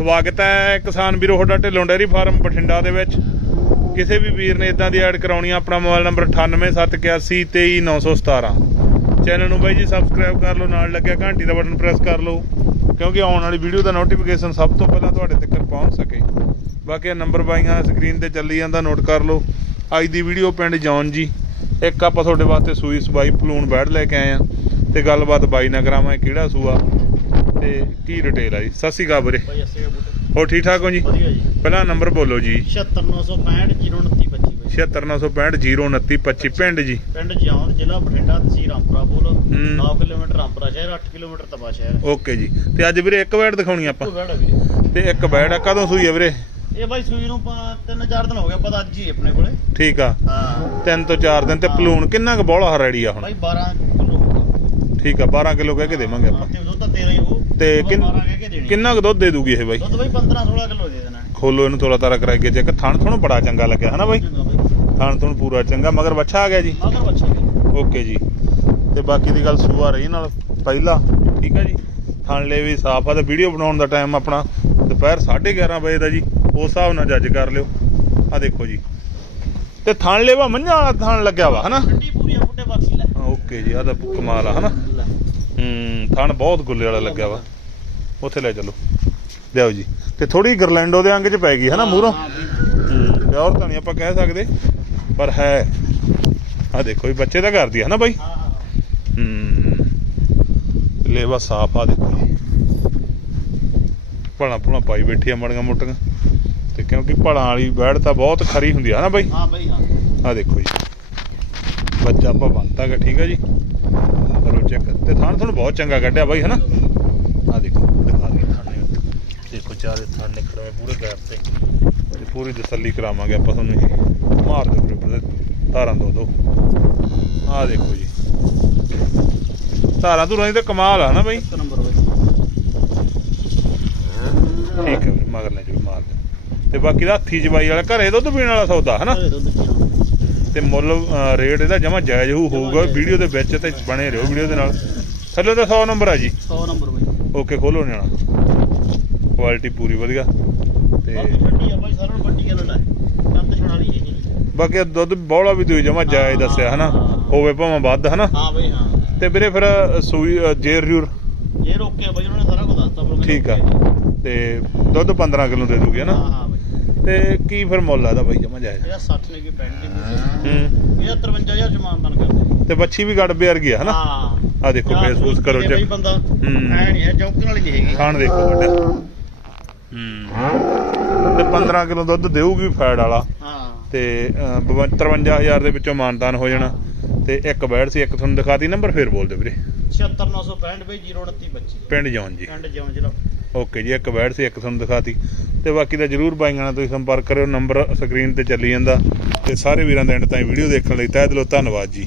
ਸਵਾਗਤ ਹੈ ਕਿਸਾਨ ਵੀਰੋ ਤੁਹਾਡਾ ਢਿੱਲੋਂ ਡੇਅਰੀ ਫਾਰਮ ਬਠਿੰਡਾ ਦੇ ਵਿੱਚ। ਕਿਸੇ ਵੀ ਵੀਰ ਨੇ ਇਦਾਂ ਦੀ ਐਡ ਕਰਾਉਣੀ ਆ, ਆਪਣਾ ਮੋਬਾਈਲ ਨੰਬਰ 9871823917 ਚੈਨਲ ਨੂੰ ਬਾਈ ਜੀ ਸਬਸਕ੍ਰਾਈਬ ਕਰ ਲਓ, ਨਾਲ ਲੱਗਿਆ ਘੰਟੀ ਦਾ ਬਟਨ ਪ੍ਰੈਸ ਕਰ ਲਓ, ਕਿਉਂਕਿ ਆਉਣ ਵਾਲੀ ਵੀਡੀਓ ਦਾ ਨੋਟੀਫਿਕੇਸ਼ਨ ਸਭ ਤੋਂ ਪਹਿਲਾਂ ਤੁਹਾਡੇ ਤੱਕ ਪਹੁੰਚ ਸਕੇ। ਬਾਕੀ ਇਹ ਨੰਬਰ ਬਾਈਆਂ ਸਕਰੀਨ ਤੇ ਚੱਲੀ ਜਾਂਦਾ ਨੋਟ ਕਰ ਲਓ। ਅੱਜ ਦੀ ਵੀਡੀਓ ਪਿੰਡ ਜੌਨ ਜੀ। ਇੱਕ ਆਪਾਂ ਤੁਹਾਡੇ ਵਾਸਤੇ ਸੂਈ ਸਬਾਈ ਪਲੂਣ ਬੈੜ ਲੈ ਕੇ ਆਏ ਆ, ਤੇ ਗੱਲਬਾਤ ਬਾਈ ਨਾ ਕਰਾਵਾਂ ਕਿਹੜਾ ਸੂਆ? ਤੇ ਕੀ ਡਿਟੇਲ ਆ ਜੀ? ਸਤਿ ਸ਼੍ਰੀ ਅਕਾਲ ਵੀਰੇ। ਭਾਈ ਅਸੀਂ ਬੂਟੇ। ਹੋ ਠੀਕ ਠਾਕ ਹੋ ਜੀ? ਵਧੀਆ ਜੀ। ਪਹਿਲਾ ਨੰਬਰ ਬੋਲੋ ਜੀ। 76965 02925 ਬਾਈ 7696502925 ਪਿੰਡ ਜੀ। ਪਿੰਡ ਜੌਂਦ ਜ਼ਿਲ੍ਹਾ ਬਠਿੰਡਾ ਤਹਿਸੀਲ ਰਾਮਪੁਰਾ ਬੋਲ। ਹੂੰ। 9 ਕਿਲੋਮੀਟਰ ਰਾਮਪੁਰਾ ਸ਼ਹਿਰ 8 ਕਿਲੋਮੀਟਰ ਤਪਾ ਸ਼ਹਿਰ। ਓਕੇ ਜੀ। ਤੇ ਅੱਜ ਵੀਰੇ ਇੱਕ ਬੈਡ ਦਿਖਾਉਣੀ ਆਪਾਂ। ਬੈਠਾ ਵੀਰੇ। ਤੇ ਇੱਕ ਬੈਡ ਆ ਕਦੋਂ ਸੂਈ ਆ ਵੀਰੇ? ਇਹ ਬਾਈ ਸੂਈ ਨੂੰ ਪਾ- ਤਿੰਨ ਚਾਰ ਦਿਨ ਹੋ ਗਏ ਪਤਾ ਅੱਜ ਹੀ ਆਪਣੇ ਕੋਲੇ। ਠੀਕ ਆ। ਹਾਂ। ਤਿੰਨ ਤੋਂ ਚਾਰ ਦਿਨ ਤੇ ਪਲੂਣ ਕਿੰਨਾ ਕੁ ਬੋਲਾ ਰੈਡੀ ਆ ਹੁਣ? ਬਾਈ 12 ਕਿਲੋ ਹੋਊਗਾ ਠੀਕ ਆ 12 ਕਿਲੋ ਕਹਿ ਕੇ ਦੇਵਾਂਗੇ ਆਪਾਂ। ਤੇ ਦੁੱਧ ਤਾਂ 13 ਹੀ ਹੋ ਤੇ ਕਿੰਨ- 12 ਕਹਿ ਕੇ ਦੇਣੀ ਕਿੰਨਾ ਕੁ ਦੁੱਧ ਦੇ ਦੂਗੀ ਇਹ ਬਾਈ? ਦੁੱਧ ਬਾਈ 15 16 ਕਿਲੋ ਦੇ ਦੇਣਾ। ਖੋਲੋ ਇਹਨੂੰ ਤੋਲਾ ਤਾਰਾ ਕਰਾਈ ਕੇ ਚੈੱਕ ਥਣ ਥਣ ਬੜਾ ਚੰਗਾ ਲੱਗਿਆ ਹਨਾ ਬਾਈ? ਚੰਗਾ ਬਾਈ। ਥਣ ਥਣ ਪੂਰਾ ਚੰਗਾ ਮਗਰ ਬੱਚਾ ਆ ਗਿਆ ਜੀ? ਮਗਰ ਬੱਚਾ ਗਿਆ। ਓਕੇ ਜੀ। ਤੇ ਬਾਕੀ ਦੀ ਗੱਲ ਸੂਆ ਰਹੀ ਨਾਲ ਪਹਿਲਾ। ਠੀਕ ਆ ਜੀ? ਥਣ ਲੈ ਵੀ ਸਾਫ਼ ਆ ਤੇ ਵੀਡੀਓ ਬਣਾਉਣ ਦਾ ਟਾਈਮ ਆਪਣਾ ਦੁਪਹਿਰ 11:30 ਵਜੇ ਦਾ ਜੀ। ਉਸ ਹਿਸਾਬ ਨਾਲ ਜੱਜ ਕਰ ਲਿਓ। ਆ ਦੇਖੋ ਜੀ। ਤੇ ਥਣ ਲੈਵਾ ਮੰਝਾਂ ਵਾਲਾ ਥਣ ਲੱਗਿਆ ਵਾ ਹਨਾ? ਠੰਡੀ ਪੂਰੀ ਆ ਬਾਕੀ ਓਕੇ ਜੀ ਆ ਤਾਂ ਕਮਾਲ ਆ ਹਨਾ। ਹੂੰ ਥਣ ਬਹੁਤ ਗੁੱਲੇ ਵਾਲਾ ਲੱਗਿਆ ਵਾ। ਉੱਥੇ ਲੈ ਚਲੋ। ਲਿਆਓ ਜੀ। ਤੇ ਥੋੜੀ ਗਰਲੈਂਡੋ ਦੇ ਅੰਗ 'ਚ ਪੈ ਗਈ ਹਨਾ ਮੂਹਰੋਂ ਪਿਓਰ ਤਾਂ ਨਹੀਂ ਆਪਾਂ ਕਹਿ ਸਕਦੇ ਪਰ ਹੈ। ਆ ਦੇਖੋ ਜੀ ਬੱਚੇ ਤਾਂ ਕਰਦੀ ਹੈ ਨਾ ਬਾਈ? ਹਾਂ। ਲੇਵਾ ਸਾਫ਼ ਆ ਦੇਖੋ ਭਲਾ ਭਲਾ ਪਾਈ ਬੈਠੀ ਆ ਮੜੀਆਂ ਮੋਟੀਆਂ। ਤੇ ਕਿਉਂਕਿ ਭਲਾਂ ਵਾਲੀ ਬੈੜ ਤਾਂ ਬਹੁਤ ਖਰੀ ਹੁੰਦੀ ਆ ਨਾ ਬਾਈ? ਹਾਂ ਬਈ ਹਾਂ। ਆ ਦੇਖੋ ਜੀ। ਬੱਚਾ ਆਪਾਂ ਬੰਨਤਾ ਗਾ ਠੀਕ ਆ ਜੀ। ਕਰੋ ਚੈੱਕ ਤੇ ਥਾਣ ਤੁਹਾਨੂੰ ਬਹੁਤ ਚੰਗਾ ਕੱਢਿਆ ਬਾਈ ਹਨਾ? ਆ ਦੇਖੋ ਦਿਖਾ ਦਈਏ ਥਾਣੇ ਦੇਖੋ ਚਾਰੇ ਥਾਣ ਹੋਏ ਪੂਰੇ ਗੈਪ ਤੇ। ਤੇ ਪੂਰੀ ਤਸੱਲੀ ਕਰਾਵਾਂਗੇ ਆਪਾਂ ਤੁਹਾਨੂੰ ਮਾਰ ਦੇ ਬਰੇ ਧਾਰਾਂ ਦੋ ਦੋ। ਆ ਦੇਖੋ ਜੀ। ਧਾਰਾਂ ਧੁਰਾਂ ਦੀ ਤਾਂ ਕਮਾਲ ਆ ਨਾ ਬਾਈ? ਠੀਕ ਹੈ ਮਗਰ ਲੈ ਜੋ ਮਾਰ ਦੇ ਤੇ ਬਾਕੀ ਦਾ ਹੱਥੀ ਜਵਾਈ ਵਾਲਾ ਘਰੇ ਦੁੱਧ ਪੀਣ ਵਾਲਾ ਸੌਦਾ ਹਨਾ। ਤੇ ਮੁੱਲ ਰੇਟ ਇਹਦਾ ਜਮਾ ਜਾਇਜ਼ ਹੋਊ- ਹੋਊਗਾ। ਵੀਡੀਓ ਦੇ ਵਿੱਚ ਤੇ ਬਣੇ ਰਹੋ ਵੀਡੀਓ ਦੇ ਨਾਲ। ਥੱਲੇ ਤਾਂ 100 ਨੰਬਰ ਆ ਜੀ। 100 ਨੰਬਰ ਬਾਈ। ਓਕੇ ਖੋਲੋ ਨਿਆਣਾ। ਕੁਆਲਿਟੀ ਪੂਰੀ ਵਧੀਆ। ਤੇ ਬਾਕੀ ਠੰਡੀ ਆ ਬਾਈ ਸਾਰਿਆਂ ਨੂੰ ਵੱਡੀ ਗੱਲ ਲੈ। ਕੰਦ ਛੁਡਾ ਲਈ ਇਹ ਨਹੀਂ ਬਾਕੀ ਇਹ ਦੁੱਧ ਬੌਲਾ ਵੀ ਤੁਸੀਂ ਜਮਾ ਜਾਇਜ਼ ਦੱਸਿਆ ਹਨਾ? ਹੋਵੇ ਭਾਵੇਂ ਵੱਧ ਹਨਾ? ਹਾਂ ਬਾਈ ਹਾਂ। ਤੇ ਵੀਰੇ ਫਿਰ ਸੂਈ ਜੇਰ ਜੂਰ? ਇਹ ਰੋਕੇ ਬਾਈ ਉਹਨਾਂ ਨੇ ਸਾਰਾ ਕੁਝ ਦੱਸਤਾ ਠੀਕ ਆ। ਤੇ ਦੁੱਧ 15 ਕਿਲੋ ਦੇ ਦੂਗੀ ਹਨਾ? ਹਾਂ ਤੇ ਕੀ ਫਿਰ ਮੁੱਲ ਆਦਾ ਬਾਈ ਜਮਾ ਜਾਇਜ਼? ਇਹਦਾ 60 ਨੇ ਕੀ ਪੈਂਟ ਦੀ ਹੂੰ। ਇਹਦਾ 53000 ਜਮਾਨਦਾਨ ਕਰਦੇ ਤੇ ਬੱਚੀ ਵੀ ਗੱਡ ਬੇਰ ਗਿਆ ਹਨਾ? ਹਾਂ। ਆ ਦੇਖੋ ਜਾਂ ਫੂਸ ਕਰੋ ਚੈੱਕ। ਬੰਦਾ ਹੂੰ। ਐ ਨਹੀਂ ਹੈ ਜੌਂਕਣ ਵਾਲੀ ਨਹੀਂ ਹੈਗੀ। ਖਾਣ ਦੇਖੋ ਵੱਡਾ। ਹੂੰ। ਤੇ 15 ਕਿਲੋ ਦੁੱਧ ਦੇਊਗੀ ਫੈਟ ਵਾਲਾ। ਹਾਂ। ਤੇ ਅ, 53000 ਦੇ ਵਿੱਚੋਂ ਮਾਨਦਾਨ ਹੋ ਜਾਣਾ। ਤੇ ਇੱਕ ਬੈੜ ਸੀ ਇੱਕ ਤੁਹਾਨੂੰ ਦਿਖਾਤੀ ਨੰਬਰ ਫੇਰ ਬੋਲ ਦਿਓ ਵੀਰੇ 76965 ਬਾਈ 029 ਬੱਚੀ। ਪਿੰਡ ਜੌਨ ਜੀ। ਪਿੰਡ ਜਿਉਂ ਜ਼ਿਲ੍ਹਾ। ਓਕੇ ਜੀ, ਇੱਕ ਬੈੜ ਸੀ, ਇੱਕ ਤੁਹਾਨੂੰ ਦਿਖਾਤੀ। ਤੇ ਬਾਕੀ ਦਾ ਜਰੂਰ ਬਾਈਆਂ ਨਾਲ ਤੁਸੀਂ ਸੰਪਰਕ ਕਰਿਓ, ਨੰਬਰ ਸਕਰੀਨ ਤੇ ਚੱਲੀ ਜਾਂਦਾ। ਤੇ ਸਾਰੇ ਵੀਰਾਂ ਦੇ ਐਂਡ ਤਾਈਂ ਵੀਡੀਓ ਦੇਖਣ ਲਈ ਤਹਿ ਦਿਲੋਂ ਧੰਨਵਾਦ ਜੀ।